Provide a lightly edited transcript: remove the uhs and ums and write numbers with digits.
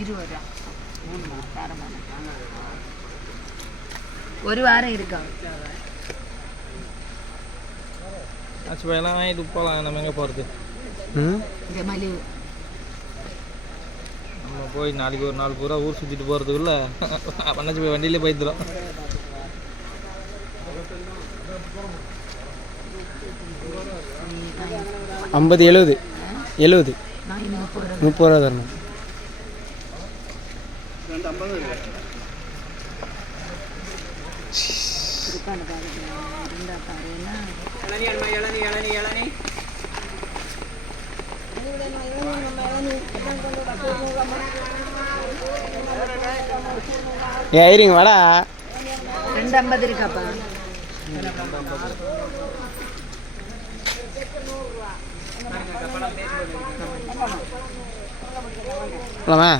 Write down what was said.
20 ஒரு வாரம் இருக்கா? ஆச்சு எல்லாம் வாங்கிட்டு போகலாம். நம்ம எங்கே போகிறது? இந்த மலிவு நம்ம போய் நாளைக்கு ஒரு நாள் பூரா ஊர் சுற்றிட்டு போகிறதுக்குள்ள பண்ணாச்சு போய் வண்டியிலே போய்த்துடும். 50 70 70 30 ரூபா தரணும். ஏறிங்க வாடா. 250 இருக்காப்பா. போலாமா?